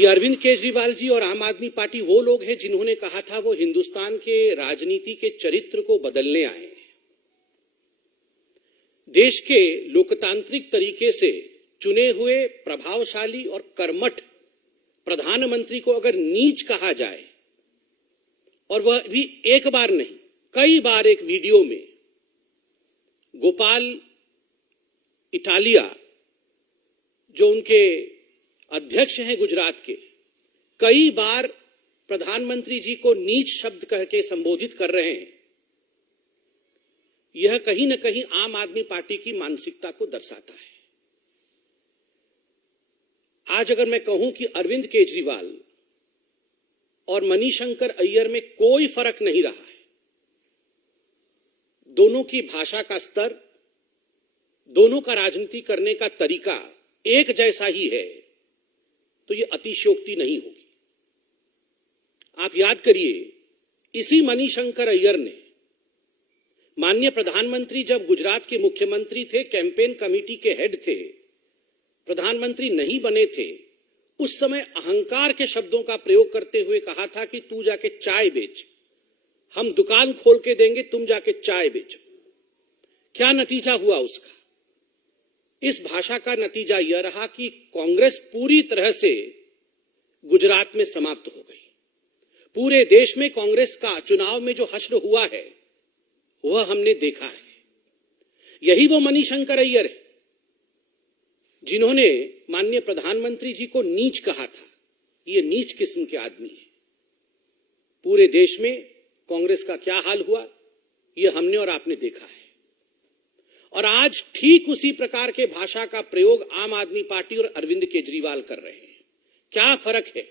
ये अरविंद केजरीवाल जी और आम आदमी पार्टी वो लोग हैं जिन्होंने कहा था वो हिंदुस्तान के राजनीति के चरित्र को बदलने आए हैं। देश के लोकतांत्रिक तरीके से चुने हुए प्रभावशाली और कर्मठ प्रधानमंत्री को अगर नीच कहा जाए, और वह भी एक बार नहीं कई बार एक वीडियो में गोपाल इटालिया जो उनके अध्यक्ष हैं गुजरात के, कई बार प्रधानमंत्री जी को नीच शब्द करके संबोधित कर रहे हैं, यह कहीं न कहीं आम आदमी पार्टी की मानसिकता को दर्शाता है। आज अगर मैं कहूं कि अरविंद केजरीवाल और मणिशंकर अय्यर में कोई फर्क नहीं रहा है, दोनों की भाषा का स्तर, दोनों का राजनीति करने का तरीका एक जैसा ही है, तो यह अतिशयोक्ति नहीं होगी। आप याद करिए, इसी मणिशंकर अय्यर ने माननीय प्रधानमंत्री जब गुजरात के मुख्यमंत्री थे, कैंपेन कमेटी के हेड थे, प्रधानमंत्री नहीं बने थे, उस समय अहंकार के शब्दों का प्रयोग करते हुए कहा था कि तू जाके चाय बेच, हम दुकान खोल के देंगे, तुम जाके चाय बेचो। क्या नतीजा हुआ उसका? इस भाषा का नतीजा यह रहा कि कांग्रेस पूरी तरह से गुजरात में समाप्त हो गई। पूरे देश में कांग्रेस का चुनाव में जो हश्र हुआ है वह हमने देखा है। यही वो मणिशंकर अय्यर है जिन्होंने माननीय प्रधानमंत्री जी को नीच कहा था। ये नीच किस्म के आदमी है। पूरे देश में कांग्रेस का क्या हाल हुआ यह हमने और आपने देखा है। और आज ठीक उसी प्रकार के भाषा का प्रयोग आम आदमी पार्टी और अरविंद केजरीवाल कर रहे हैं। क्या फर्क है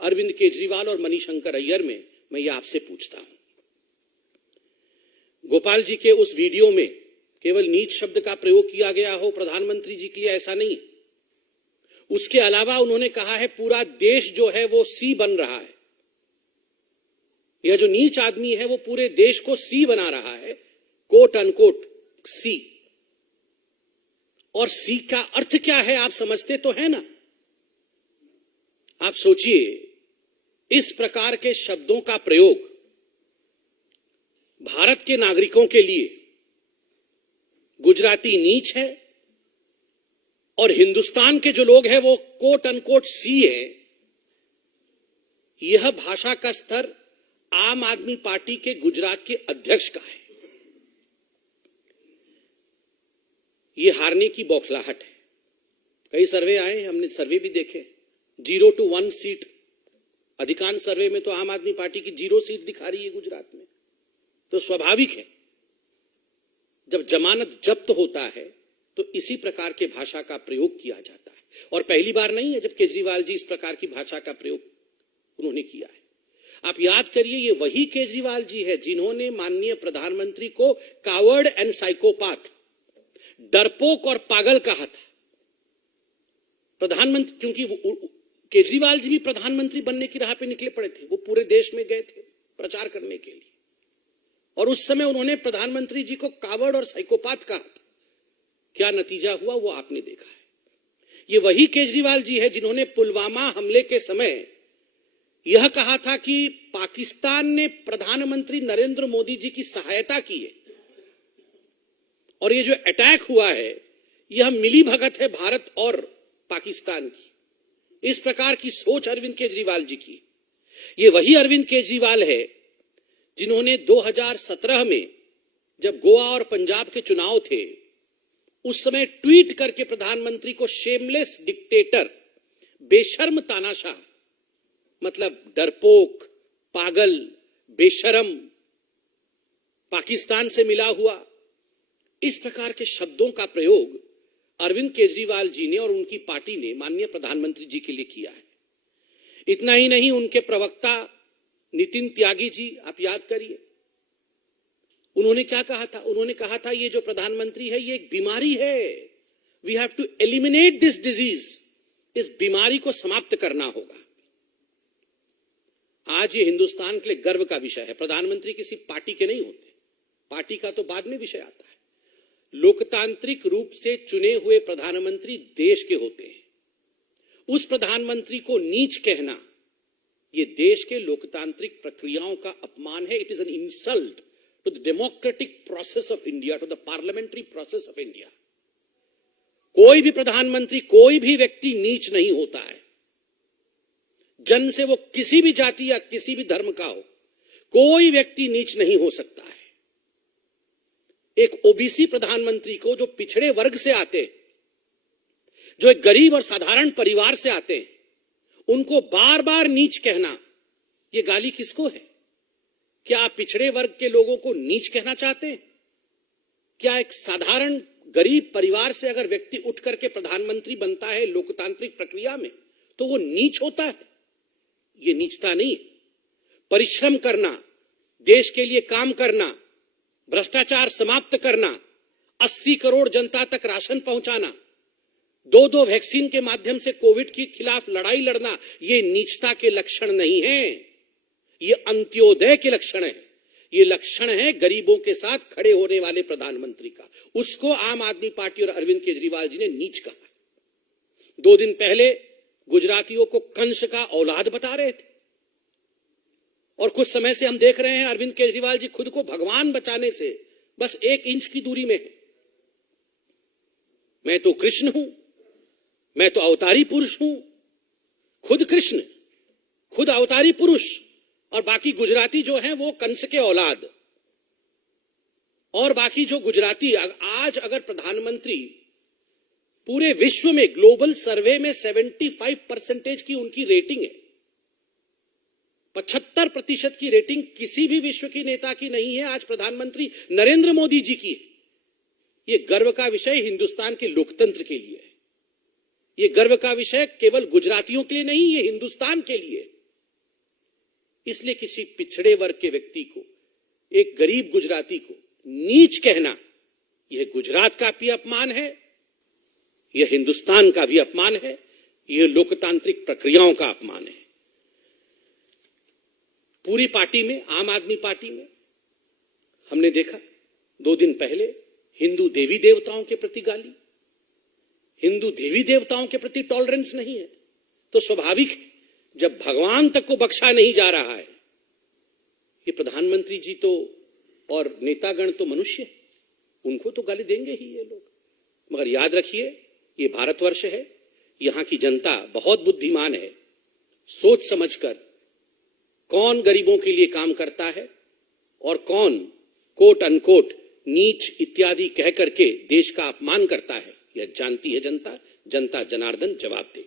अरविंद केजरीवाल और मणिशंकर अय्यर में, मैं ये आपसे पूछता हूं। गोपाल जी के उस वीडियो में केवल नीच शब्द का प्रयोग किया गया हो प्रधानमंत्री जी के लिए, ऐसा नहीं। उसके अलावा उन्होंने कहा है पूरा देश जो है वो सी बन रहा है। यह जो नीच आदमी है वो पूरे देश को सी बना रहा है, कोट अनकोट सी। और सी का अर्थ क्या है आप समझते तो है ना? आप सोचिए, इस प्रकार के शब्दों का प्रयोग भारत के नागरिकों के लिए गुजराती नीच है, और हिंदुस्तान के जो लोग हैं वो कोट अनकोट सी है। यह भाषा का स्तर आम आदमी पार्टी के गुजरात के अध्यक्ष का है। यह हारने की बौखलाहट है। कई सर्वे आए, हमने सर्वे भी देखे, 0 to 1 सीट। अधिकांश सर्वे में तो आम आदमी पार्टी की 0 सीट दिखा रही है गुजरात में। तो स्वाभाविक है जब जमानत जब्त होता है तो इसी प्रकार के भाषा का प्रयोग किया जाता है। और पहली बार नहीं है जब केजरीवाल जी इस प्रकार की भाषा का प्रयोग उन्होंने किया है। आप याद करिए, ये वही केजरीवाल जी है जिन्होंने माननीय प्रधानमंत्री को कावर्ड एंड साइकोपाथ, डरपोक और पागल कहा था। प्रधानमंत्री, क्योंकि केजरीवाल जी भी प्रधानमंत्री बनने की राह पे निकले पड़े थे, वो पूरे देश में गए थे प्रचार करने के लिए, और उस समय उन्होंने प्रधानमंत्री जी को कावर्ड और साइकोपाथ कहा था। क्या नतीजा हुआ वो आपने देखा है। ये वही केजरीवाल जी है जिन्होंने पुलवामा हमले के समय यह कहा था कि पाकिस्तान ने प्रधानमंत्री नरेंद्र मोदी जी की सहायता की है, और ये जो अटैक हुआ है यह मिलीभगत है भारत और पाकिस्तान की। इस प्रकार की सोच अरविंद केजरीवाल जी की। ये वही अरविंद केजरीवाल है जिन्होंने 2017 में जब गोवा और पंजाब के चुनाव थे उस समय ट्वीट करके प्रधानमंत्री को शेमलेस डिक्टेटर, बेशर्म तानाशाह, मतलब डरपोक, पागल, बेशर्म, पाकिस्तान से मिला हुआ, इस प्रकार के शब्दों का प्रयोग अरविंद केजरीवाल जी ने और उनकी पार्टी ने माननीय प्रधानमंत्री जी के लिए किया है। इतना ही नहीं, उनके प्रवक्ता नितिन त्यागी जी, आप याद करिए, उन्होंने क्या कहा था? उन्होंने कहा था ये जो प्रधानमंत्री है ये एक बीमारी है, we have to eliminate this disease, इस बीमारी को समाप्त करना होगा। आज ये हिंदुस्तान के लिए गर्व का विषय है। प्रधानमंत्री किसी पार्टी के नहीं होते, पार्टी का तो बाद में विषय आता है। लोकतांत्रिक रूप से चुने हुए प्रधानमंत्री देश के होते हैं। उस प्रधानमंत्री को नीच कहना ये देश के लोकतांत्रिक प्रक्रियाओं का अपमान है. It is an insult to the democratic process of India, to the parliamentary process of India. कोई भी प्रधानमंत्री, कोई भी व्यक्ति नीच नहीं होता है. जन्म से वो किसी भी जाति या किसी भी धर्म का हो, कोई व्यक्ति नीच नहीं हो सकता है. एक ओबीसी प्रधानमंत्री को, जो पिछड़े वर्ग से आते हैं, जो एक गरीब और साधारण परिवार से आते हैं, उनको बार बार नीच कहना, यह गाली किसको है? क्या आप पिछड़े वर्ग के लोगों को नीच कहना चाहते हैं? क्या एक साधारण गरीब परिवार से अगर व्यक्ति उठ करके प्रधानमंत्री बनता है लोकतांत्रिक प्रक्रिया में, तो वो नीच होता है? ये नीचता नहीं. परिश्रम करना, देश के लिए काम करना, भ्रष्टाचार समाप्त करना, 80 करोड़ जनता तक राशन पहुंचाना, 2 वैक्सीन के माध्यम से कोविड के खिलाफ लड़ाई लड़ना, ये नीचता के लक्षण नहीं है. ये अंत्योदय के लक्षण है. ये लक्षण है गरीबों के साथ खड़े होने वाले प्रधानमंत्री का. उसको आम आदमी पार्टी और अरविंद केजरीवाल जी ने नीच कहा. 2 दिन पहले गुजरातियों को कंस का औलाद बता रहे थे, और कुछ समय से हम देख रहे हैं अरविंद केजरीवाल जी खुद को भगवान बचाने से बस 1 इंच की दूरी में है. मैं तो कृष्ण हूं, मैं तो अवतारी पुरुष हूं. खुद कृष्ण, खुद अवतारी पुरुष, और बाकी गुजराती जो हैं वो कंस के औलाद. और बाकी जो गुजराती, आज अगर प्रधानमंत्री, पूरे विश्व में ग्लोबल सर्वे में 75% की उनकी रेटिंग है. 75% की रेटिंग किसी भी विश्व की नेता की नहीं है, आज प्रधानमंत्री नरेंद्र मोदी जी की है. ये गर्व का विषय हिंदुस्तान के लोकतंत्र के लिए है. ये गर्व का विषय केवल गुजरातियों के लिए नहीं, ये हिंदुस्तान के लिए. इसलिए किसी पिछड़े वर्ग के व्यक्ति को, एक गरीब गुजराती को नीच कहना, यह गुजरात का भी अपमान है, यह हिंदुस्तान का भी अपमान है, यह लोकतांत्रिक प्रक्रियाओं का अपमान है. पूरी पार्टी में, आम आदमी पार्टी में हमने देखा 2 दिन पहले हिंदू देवी देवताओं के प्रति गाली. हिंदू देवी देवताओं के प्रति टॉलरेंस नहीं है तो स्वाभाविक है, जब भगवान तक को बख्शा नहीं जा रहा है. ये प्रधानमंत्री जी तो और नेतागण तो मनुष्य है, उनको तो गाली देंगे ही ये लोग. मगर याद रखिए, ये भारतवर्ष है, यहां की जनता बहुत बुद्धिमान है. सोच समझकर कौन गरीबों के लिए काम करता है और कौन कोट अनकोट नीच इत्यादि कह करके देश का अपमान करता है, यह जानती है जनता. जनता जनार्दन जवाब देगी.